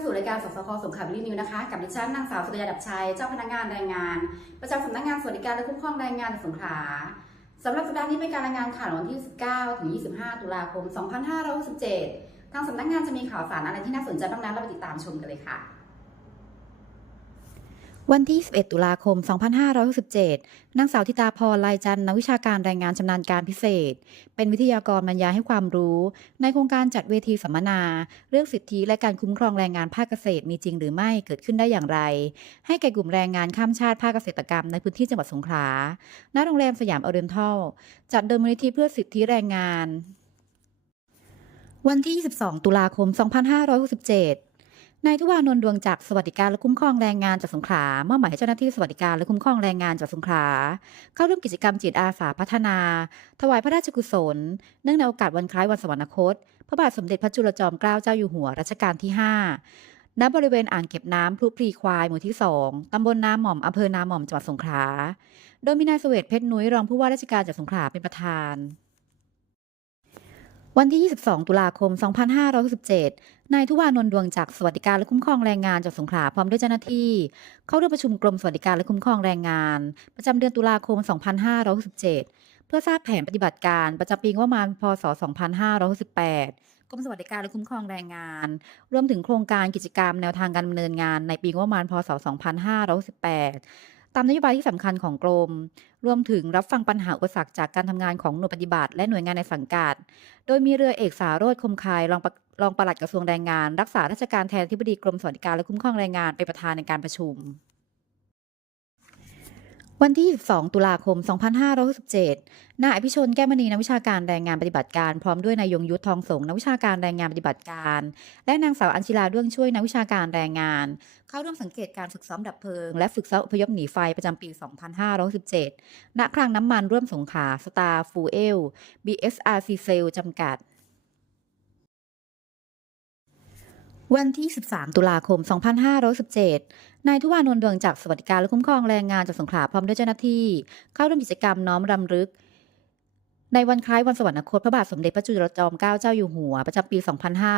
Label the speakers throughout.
Speaker 1: เข้าสู่รายการสสคสงขลาวิลนิวนะคะ กับดิฉันนางสาวสุริยาดับชัย เจ้าพนักงานแรงงาน ประจำสำนักงานสวัสดิการและคุ้มครองแรงงานสงขลาสำหรับสัปดาห์นี้เป็นการรายงานข่าววันที่ 19 ถึง 25 ตุลาคม 2567 ทางสำนักงานจะมีข่าวสารอะไรที่น่าสนใจบ้างนั้นเราไปติดตามชมกันเลยค่ะ
Speaker 2: วันที่ 11 ตุลาคม 2567 นางสาวธิตาพรลายจันทร์นักวิชาการแรงงานชำนาญการพิเศษ เป็นวิทยากรบรรยายให้ความรู้ ในโครงการจัดเวทีสัมมนา เรื่องสิทธิและการคุ้มครองแรงงานภาคเกษตรมีจริงหรือไม่เกิดขึ้นได้อย่างไร ให้แก่กลุ่มแรงงานข้ามชาติภาคเกษตรกรรมในพื้นที่จังหวัดสงขลา ณ โรงแรมสยามออเรนทัล จัดโดยมูลนิธิเพื่อสิทธิแรงงาน วันที่ 22 ตุลาคม 2567 นายทวานนท์ดวงจักสวัสดิการและคุ้มครองแรงงานจากสงขลามอบหมายให้เจ้าหน้าที่สวัสดิการและคุ้มครองแรงงานจากสงขลาเข้าร่วมกิจกรรมจิตอาสาพัฒนา ถวายพระราชกุศล เนื่องในโอกาสวันคล้ายวันสวรรคต พระบาทสมเด็จพระจุลจอมเกล้าเจ้าอยู่หัวรัชกาลที่ 5 ณ บริเวณอ่างเก็บน้ำพลุพรีควายหมู่ที่ 2 ตำบลนาหม่อมอำเภอนาหม่อมจังหวัดสงขลา โดยมีนายสเวตเพชรนุ้ยรองผู้ว่าราชการจังหวัดสงขลาเป็นประธาน วันที่ 22 ตุลาคม 2567นายทุวานนท์ดวงจักสวัสดิการและคุ้มครองแรงงานจากสงขลาพร้อมด้วยเจ้าหน้าที่ เข้าร่วมประชุมกรมสวัสดิการและคุ้มครองแรงงาน ประจำเดือนตุลาคม 2567 เพื่อทราบแผนปฏิบัติการประจำปีงบประมาณ พศ 2568กรมสวัสดิการและคุ้มครองแรงงาน รวมถึงโครงการกิจกรรมแนวทางการดำเนินงานในปีงบประมาณ พศ 2568 ตามนโยบายที่สำคัญของกรม รวมถึงรับฟังปัญหาอุปสรรคจากการทำงานของหน่วยปฏิบัติ และหน่วยงานในสังกัด โดยมีเรือเอกสารโรธคมคายรองปรองปลัดกระทรวงแรงงาน รักษาราชการแทนที่บดีกรมสวัสดิการและคุ้มครองแรงงานเป็นประธานในการประชุม วันที่ 22 ตุลาคม 2567นายอภิชนแก้วมณีนักวิชาการแรงงานปฏิบัติการ พร้อมด้วยนายยงยุทธทองสงนักวิชาการแรงงานปฏิบัติการ และนางสาวอัญชิลาด้วงช่วยนักวิชาการแรงงาน เข้าร่วมสังเกตการฝึกซ้อมดับเพลิง และฝึกซ้อมอพยพหนีไฟประจำปี 2517ณคลังน้ำมันร่วมสงขลาสตาร์ฟูเอล BSRC เซลจำกัด วันที่ 13 ตุลาคม 2517 นายทุวานนท์ดวงจากสวัสดิการและคุ้มครองแรงงานจากสงขลาพร้อมด้วยเจ้าหน้าที่ เข้าร่วมกิจกรรมน้อมรำลึก ในวันคล้ายวันสวรรคตพระบาทสมเด็จพระจุลจอมเกล้าเจ้าอยู่หัว ประจำปี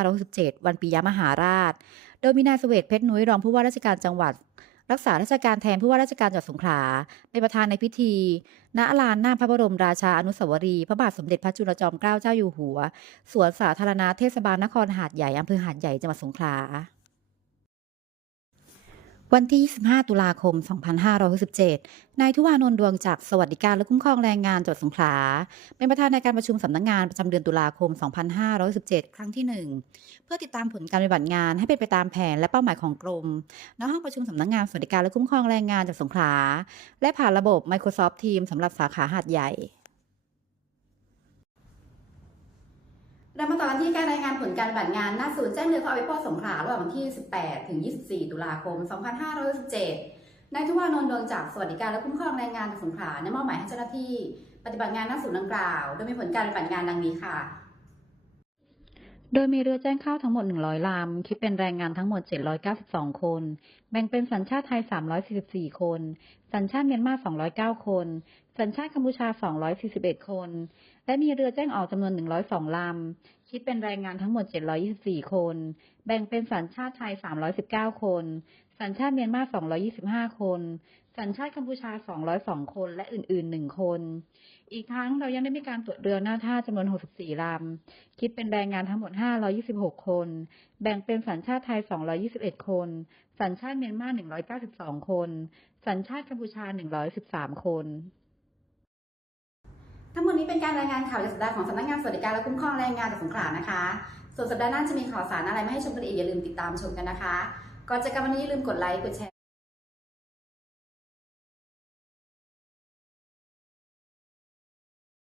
Speaker 2: 2517 วันปียมหาราช โดยมีนายสเสวตเพชรนุ้ยรองผู้ว่าราชการจังหวัด รักษาราชการแทนผู้ว่าราชการจังหวัดสงขลาเป็นประธานในพิธี ณ ลานหน้าพระบรมราชาอนุสาวรีย์พระบาทสมเด็จพระจุลจอมเกล้าเจ้าอยู่หัว สวนสาธารณะเทศบาลนครหาดใหญ่อำเภอหาดใหญ่จังหวัดสงขลา วันที่ 25 ตุลาคม 2567 นายทุวานนท์ดวงจักสวัสดิการและคุ้มครองแรงงานจังหวัดสงขลา เป็นประธานในการประชุมสำนักงานประจำเดือนตุลาคม 2517ครั้งที่ 1 เพื่อติดตามผลการปฏิบัติงานให้เป็นไปตามแผนและเป้าหมายของกรมณห้องประชุมสำนักงานสวัสดิการและคุ้มครองแรงงานจากสงขลา และผ่านระบบ Microsoft Teams สำหรับสาขาหาดใหญ่
Speaker 1: เรามาต่อกันที่การรายงานผลการปฏิบัติงานหน้าศูนย์แจ้งเรือพระอภิปรสงขลาระหว่างวันที่ 18 ถึง 24 ตุลาคม 2517นายทวานนท์ดวงจักสวัสดิการและคุ้มครองแรงงานสงขลาได้มอบหมายให้เจ้าหน้าที่ ปฏิบัติงานหน้าศูนย์ดังกล่าว โดยมีผลการปฏิบัติงานดังนี้ค่ะ
Speaker 2: โดยมีเรือแจ้งเข้าทั้งหมด 100 ลำ คิดเป็นแรงงานทั้งหมด 792 คน แบ่งเป็นสัญชาติไทย 344 คน สัญชาติเมียนมา 209 คนสัญชาติกัมพูชา 241 คน และมีเรือแจ้งออกจำนวน 102 ลำ คิดเป็นแรงงานทั้งหมด 724 คน แบ่งเป็นสัญชาติไทย 319 คน สัญชาติเมียนมา 225 คน สัญชาติกัมพูชา 202 คน และอื่นๆ 1 คน อีกทั้งเรายังได้มีการตรวจเรือหน้าท่าจำนวน 64 ลำ คิดเป็นแรงงานทั้งหมด 526 คน แบ่งเป็นสัญชาติไทย 221 คน สัญชาติเมียนมา 192 คน สัญชาติกัมพูชา 113 คน
Speaker 1: ทั้งหมดนี้เป็นการรายงานข่าวในสัปดาห์ของสำนักงานสวัสดิการและคุ้มครองแรงงานจากสงขลานะคะ ส่วนสัปดาห์หน้าจะมีข่าวสารอะไรมาให้ชมกันอีกอย่าลืมติดตามชมกันนะคะ ก่อนจะกกันวันนี้อย่าลืมกดไลค์ กดแชร์